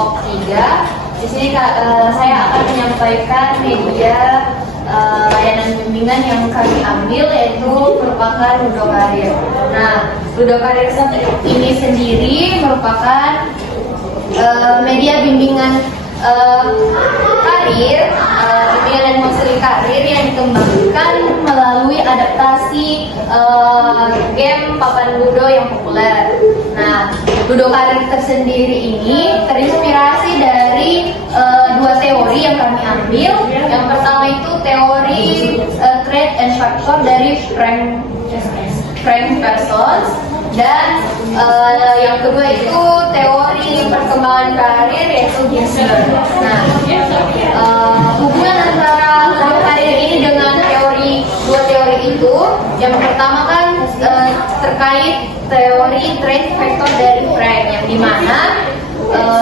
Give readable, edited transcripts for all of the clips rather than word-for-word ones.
kelompok 3. Di sini saya akan menyampaikan media layanan bimbingan yang kami ambil, yaitu merupakan Ludo Karir. Nah, Ludo Karir ini sendiri merupakan media bimbingan karir, bimbingan dan konseling karir yang dikembangkan melalui adaptasi game papan ludo yang populer. Nah, Ludo Karir tersendiri ini terinspirasi dari dua teori yang kami ambil. Yang pertama itu teori trade and factor dari Frank Parsons, dan yang kedua itu teori perkembangan karir yaitu Ginsberg. Nah, hubungan antara Ludo Karir ini dengan dua teori itu, yang pertama kan terkait teori trade factor dari Frank, yang dimana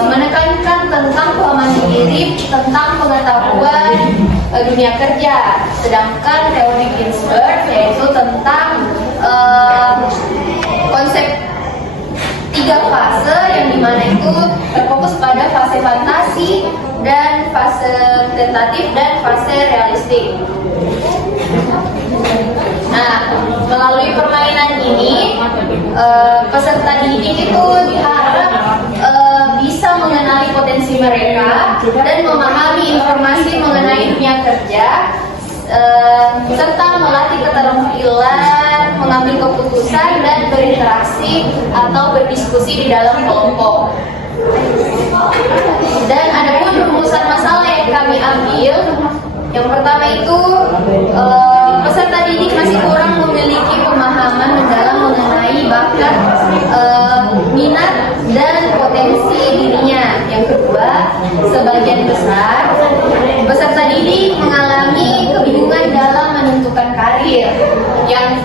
menekankan tentang pemahaman diri, tentang pengetahuan dunia kerja. Sedangkan teori Ginsberg yaitu tentang konsep 3 fase, yang dimana itu berfokus pada fase fantasi, dan fase tentatif, dan fase realistik. Nah, melalui permainan ini peserta didik itu diharap bisa mengenali potensi mereka dan memahami informasi mengenai dunia kerja, serta melatih keterampilan mengambil keputusan dan berinteraksi atau berdiskusi di dalam kelompok. Dan ada pun rumusan masalah yang kami ambil. Yang pertama itu peserta didik masih kurang memiliki pemahaman mendalam mengenai bakat, minat, dan potensi dirinya. Yang kedua, sebagian besar peserta didik mengalami kebingungan dalam menentukan karir dan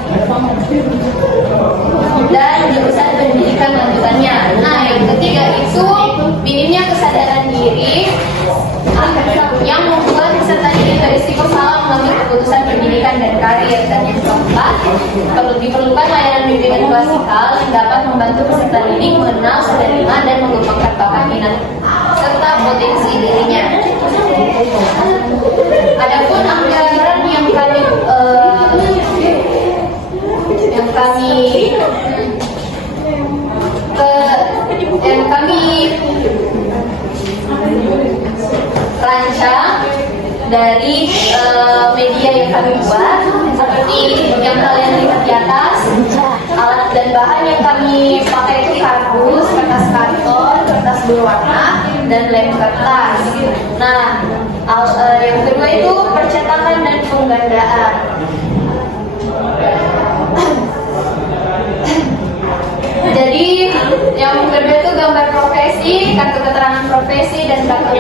jurusan pendidikan lanjutannya. Nah, yang ketiga itu minimnya kesadaran diri yang membuat peserta didik berisiko salah mengambil keputusan pendidikan dan karir. Dan yang keempat, diperlukan layanan bimbingan klasikal yang dapat membantu peserta didik mengenal, menerima, dan mengembangkan bakat, minat, serta potensi dirinya. Adapun anggaran yang kami rancang dari media yang kami buat, seperti yang kalian lihat di atas. Alat dan bahan yang kami pakai itu kardus, kertas karton, kertas berwarna, dan lem kertas. Nah, yang kedua itu percetakan dan penggandaan. Jadi yang kedua itu gambar profesi, kartu keterangan profesi, dan kartu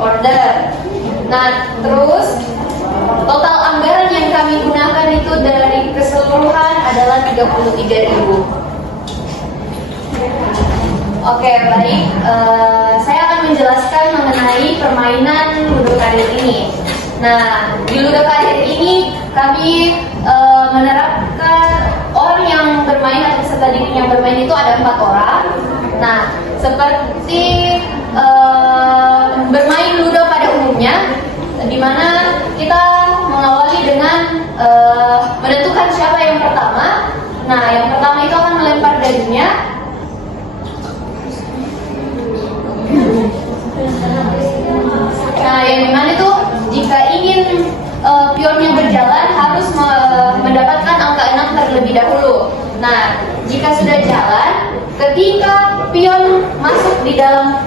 order. Nah, terus total anggaran yang kami gunakan itu dari keseluruhan adalah 33.000. Oke, baik. Saya akan menjelaskan mengenai permainan Ludo Karir ini. Nah, di Ludo Karir ini kami menerapkan orang yang bermain atau peserta didik yang bermain itu ada 4 orang. Nah, seperti bermain Ludo pada umumnya, di mana kita mengawali dengan menentukan siapa yang pertama. Nah, yang pertama itu akan melempar dadinya. Nah, yang dimana itu jika ingin pionnya berjalan harus mendapatkan angka 6 terlebih dahulu. Nah, jika sudah jalan, ketika pion masuk di dalam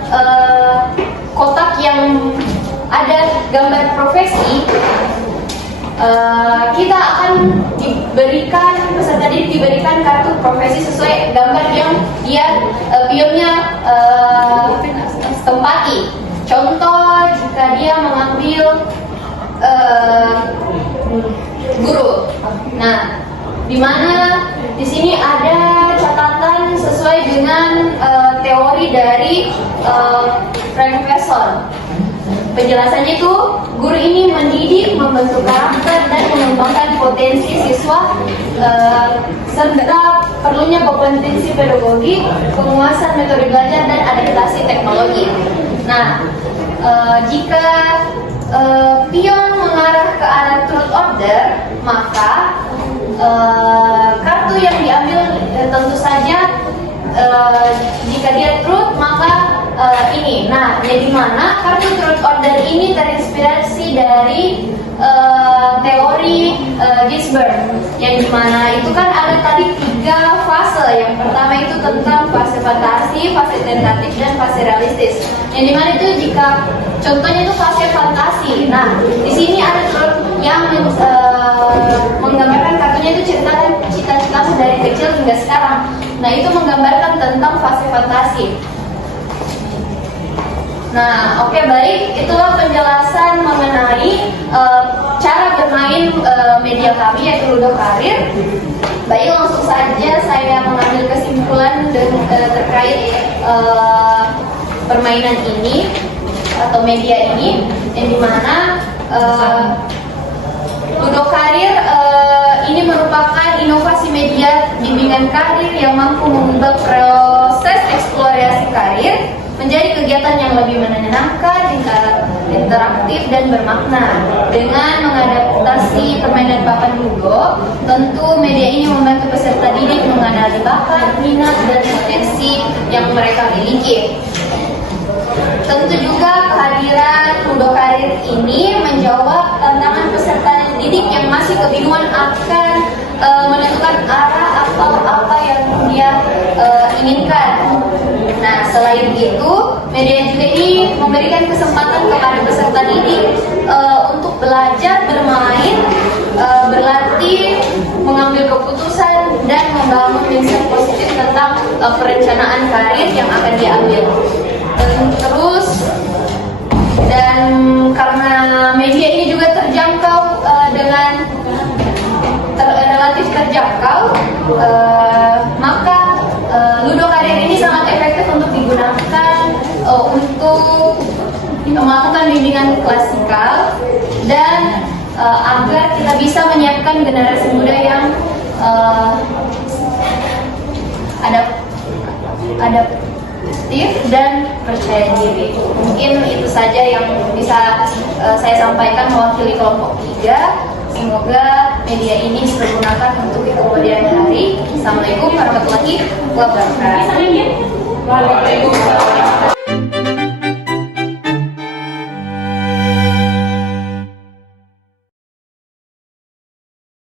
kotak yang ada gambar profesi, kita akan peserta didik diberikan kartu profesi sesuai gambar yang dia pionnya tempati. Contoh, jika dia mengambil guru. Nah, di mana di sini ada catatan sesuai dengan teori dari Frank Parsons. Penjelasannya itu, guru ini mendidik, membentuk karakter, dan mengembangkan potensi siswa serta perlunya kompetensi pedagogi, penguasaan metode belajar, dan adaptasi teknologi. Nah, jika pion mengarah ke arah truth order, maka kartu yang diambil tentu saja jika dia truth maka ini. Nah, jadi mana kartu truth order ini terinspirasi dari teori Ginzburg, yang dimana itu kan ada tadi 3 fase. Yang pertama itu tentang fase fantasi, fase tentatif, dan fase realistis. Yang dimana itu jika contohnya itu fase fantasi. Nah, di sini ada truth yang menggambarkan kartunya itu cita-citamu dari kecil hingga sekarang. Nah, itu menggambarkan tentang fase fantasi. Nah, oke, baik, itulah penjelasan mengenai cara bermain media kami, yaitu Ludo Karir. Baik, langsung saja saya mengambil kesimpulan terkait permainan ini atau media ini, yang dimana Ludo Karir ini merupakan inovasi media bimbingan karir yang mampu mengubah proses eksplorasi karir menjadi kegiatan yang lebih menyenangkan, interaktif, dan bermakna. Dengan mengadaptasi permainan papan ludo, tentu media ini membantu peserta didik mengenali bakat, minat, dan potensi yang mereka miliki. Tentu juga kehadiran Ludo Karir ini menjawab tantangan peserta didik yang masih kebingungan akan menentukan arah atau apa yang dia inginkan. Nah, selain itu, media juga ini memberikan kesempatan kepada peserta didik untuk belajar bermain, berlatih, mengambil keputusan, dan membangun mindset positif tentang perencanaan karir yang akan diambil. Terus, dan karena media ini juga terjangkau dengan relatif terjangkau, maka Ludo Karir ini sangat efektif untuk digunakan untuk melakukan bimbingan klasikal, dan agar kita bisa menyiapkan generasi muda yang adaptif dan percaya diri. Mungkin itu saja yang bisa saya sampaikan mewakili kelompok 3. Semoga media ini dipergunakan untuk di kemudian hari. Assalamualaikum warahmatullahi wabarakatuh. Waalaikumsalam.